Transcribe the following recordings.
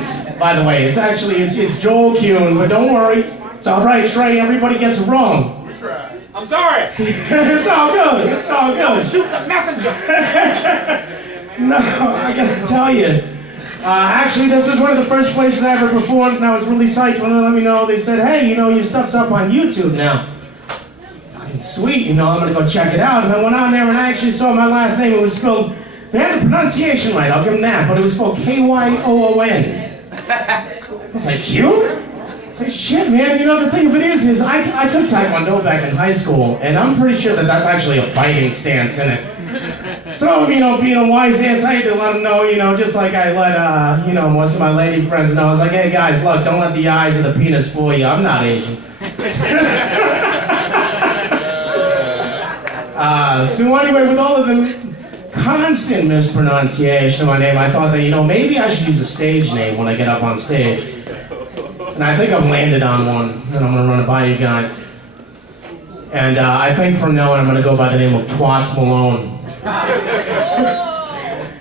names, by the way. It's Joel Kyoon, but don't worry. It's all right, Trey. Everybody gets it wrong. I'm sorry. It's all good. It's all good. Shoot the messenger. No, I gotta tell you. Actually, this was one of the first places I ever performed, and I was really psyched when they let me know. They said, hey, your stuff's up on YouTube now. Fucking sweet, I'm gonna go check it out. And I went on there and I actually saw my last name. It was spelled, they had the pronunciation right, I'll give them that, but it was spelled Kyoon. I was like, Kyoon? It's like, shit, man, the thing of it is I took Taekwondo back in high school, and I'm pretty sure that's actually a fighting stance in it. So, being a wise ass, I had to let them know, just like I let, most of my lady friends know. I was like, hey guys, look, don't let the eyes of the penis fool you. I'm not Asian. So anyway, with all of the constant mispronunciation of my name, I thought that, maybe I should use a stage name when I get up on stage. And I think I've landed on one, and I'm going to run it by you guys. And I think from now on I'm going to go by the name of Twats Malone. I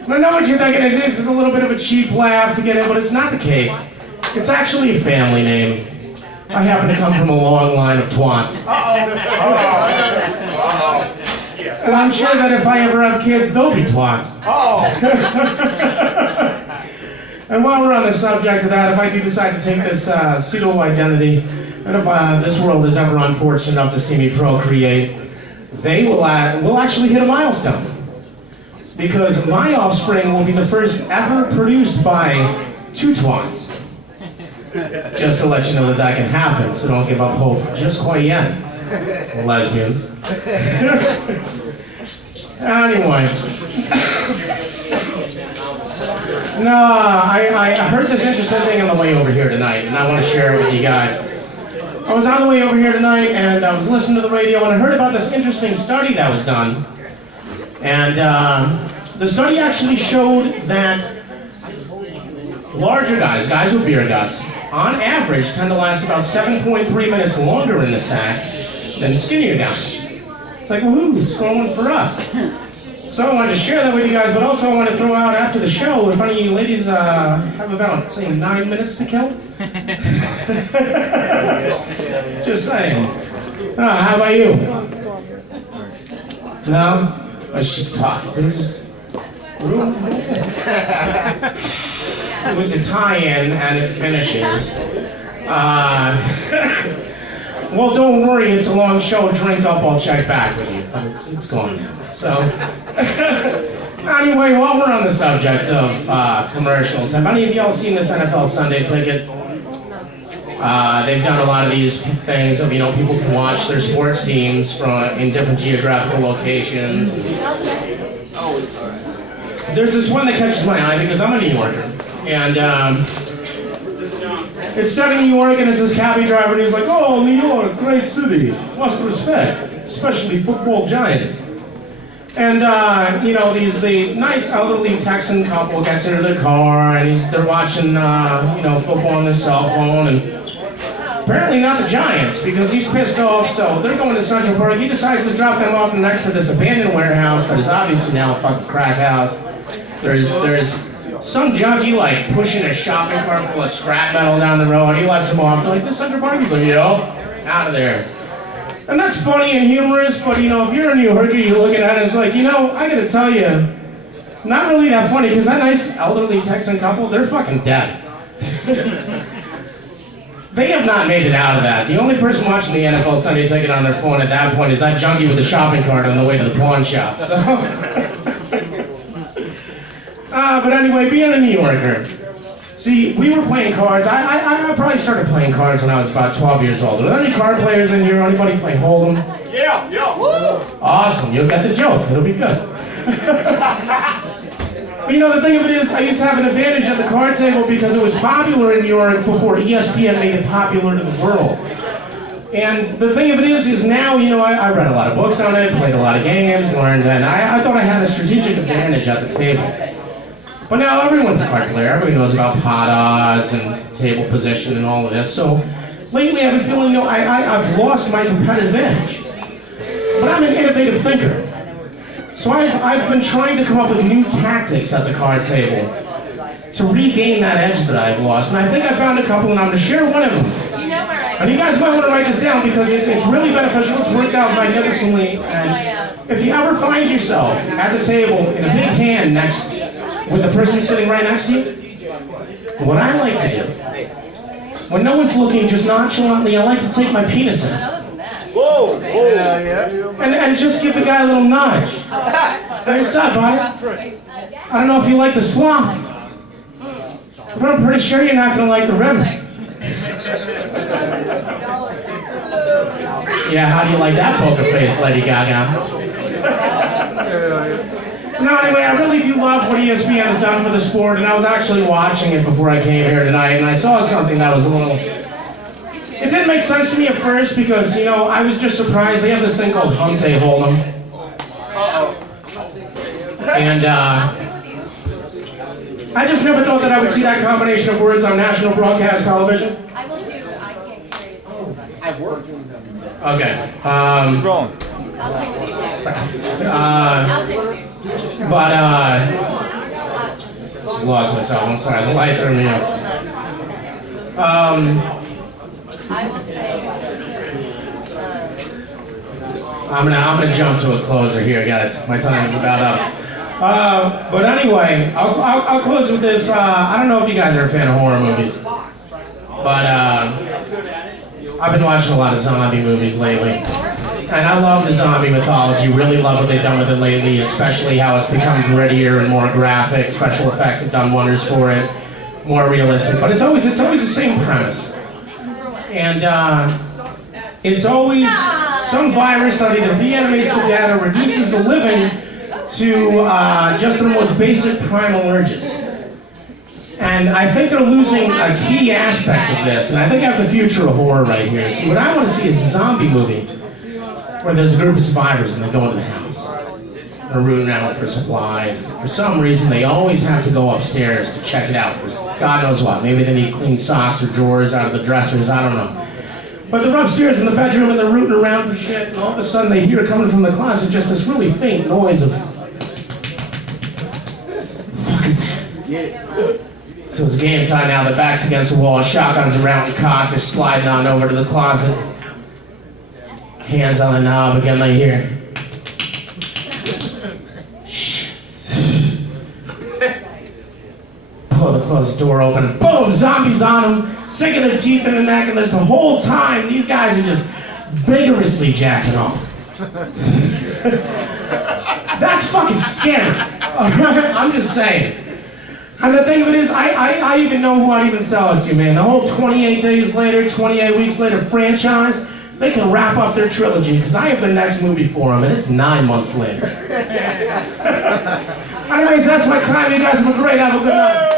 know what you're thinking. It's a little bit of a cheap laugh to get in, but it's not the case. It's actually a family name. I happen to come from a long line of twats. And I'm sure that if I ever have kids, they'll be twats. And while we're on the subject of that, if I do decide to take this pseudo-identity, and if this world is ever unfortunate enough to see me procreate, they will actually hit a milestone. Because my offspring will be the first ever produced by two twats. Just to let you know that can happen, so don't give up hope just quite yet, lesbians. Anyway. No, I heard this interesting thing on the way over here tonight, and I want to share it with you guys. I was on the way over here tonight, and I was listening to the radio, and I heard about this interesting study that was done. And the study actually showed that larger guys with beer guts, on average, tend to last about 7.3 minutes longer in the sack than skinnier guys. It's like, woohoo, it's going for us. So I wanted to share that with you guys, but also I want to throw out after the show, if any of you ladies have about, say, 9 minutes to kill. Just saying. How about you? No? Let's just talk. This is... It was a tie-in, and it finishes. Well, don't worry, it's a long show. Drink up, I'll check back with you. But it's gone now. So, anyway, while we're on the subject of commercials, have any of y'all seen this NFL Sunday Ticket? They've done a lot of these things of, people can watch their sports teams in different geographical locations. There's this one that catches my eye because I'm a New Yorker. And it's set in New York, and it's this cabbie driver, and he's like, oh, New York, great city, must respect, especially football giants. And, the nice elderly Texan couple gets into their car, and they're watching, football on their cell phone, and apparently not the Giants, because he's pissed off, so they're going to Central Park. He decides to drop them off next to this abandoned warehouse that is obviously now a fucking crack house. There's some junkie, pushing a shopping cart full of scrap metal down the road. He lets them off. They're like, this Central Park? He's like, out of there. And that's funny and humorous, but, if you're a New Yorker, you're looking at it, it's like, I gotta tell you, not really that funny, because that nice elderly Texan couple, they're fucking dead. They have not made it out of that. The only person watching the NFL Sunday Ticket on their phone at that point is that junkie with the shopping cart on the way to the pawn shop, so... But anyway, being a New Yorker, see, we were playing cards. I probably started playing cards when I was about 12 years old. Are there any card players in here? Anybody play Hold'em? Yeah. Woo! Awesome, you'll get the joke. It'll be good. But the thing of it is, I used to have an advantage at the card table because it was popular in New York before ESPN made it popular to the world. And the thing of it is now, I read a lot of books on it, played a lot of games, learned, and I thought I had a strategic advantage at the table. But now everyone's a card player. Everybody knows about pot odds and table position and all of this. So lately I've been feeling, I've lost my competitive edge. But I'm an innovative thinker. So I've been trying to come up with new tactics at the card table to regain that edge that I've lost. And I think I found a couple, and I'm going to share one of them. And you guys might want to write this down because it's really beneficial. It's worked out magnificently. And if you ever find yourself at the table in a big hand next with the person sitting right next to you, what I like to do, when no one's looking, just nonchalantly, I like to take my penis in. Whoa, whoa. And just give the guy a little nudge. Hey, what's up, buddy? I don't know if you like the swamp, but I'm pretty sure you're not going to like the river. Yeah, how do you like that poker face, Lady Gaga? No, anyway, I really do love what ESPN has done for the sport, and I was actually watching it before I came here tonight, and I saw something that was a little... It didn't make sense to me at first because, you know, I was just surprised. They have this thing called Humte Hold'em. And, I just never thought that I would see that combination of words on national broadcast television. I will too, but I can't carry it. I've worked. Okay. I'll sing with you. I'll sing with you. But, lost myself. I'm sorry. The light threw me up. I will say. I'm gonna jump to a closer here, guys. My time is about up. But anyway, I'll close with this. I don't know if you guys are a fan of horror movies, but I've been watching a lot of zombie movies lately, and I love the zombie mythology. Really love what they've done with it lately, especially how it's become grittier and more graphic. Special effects have done wonders for it, more realistic. But it's always the same premise, and it's always some virus that either reanimates the dead or reduces the living to just the most basic primal urges. And I think they're losing a key aspect of this, and I think I have the future of horror right here. So what I want to see is a zombie movie where there's a group of survivors and they go into the house. They're rooting out for supplies. For some reason, they always have to go upstairs to check it out for God knows what. Maybe they need clean socks or drawers out of the dressers, I don't know. But they're upstairs in the bedroom and they're rooting around for shit, and all of a sudden they hear coming from the closet just this really faint noise of... Fuck is that? So it's game time now. Their back's against the wall, shotguns around the cock, they're sliding on over to the closet. Hands on the knob, again they hear. Shh. Pull the closed door open, and boom, zombies on them, sinking their teeth in the neck, and there's the whole time these guys are just vigorously jacking off. That's fucking scary. I'm just saying. And the thing of it is, I even know who I'd even sell it to, man. The whole 28 days later, 28 weeks later franchise, they can wrap up their trilogy, because I have their next movie for them, and it's 9 months later. Anyways, that's my time. You guys have a great, have a good night.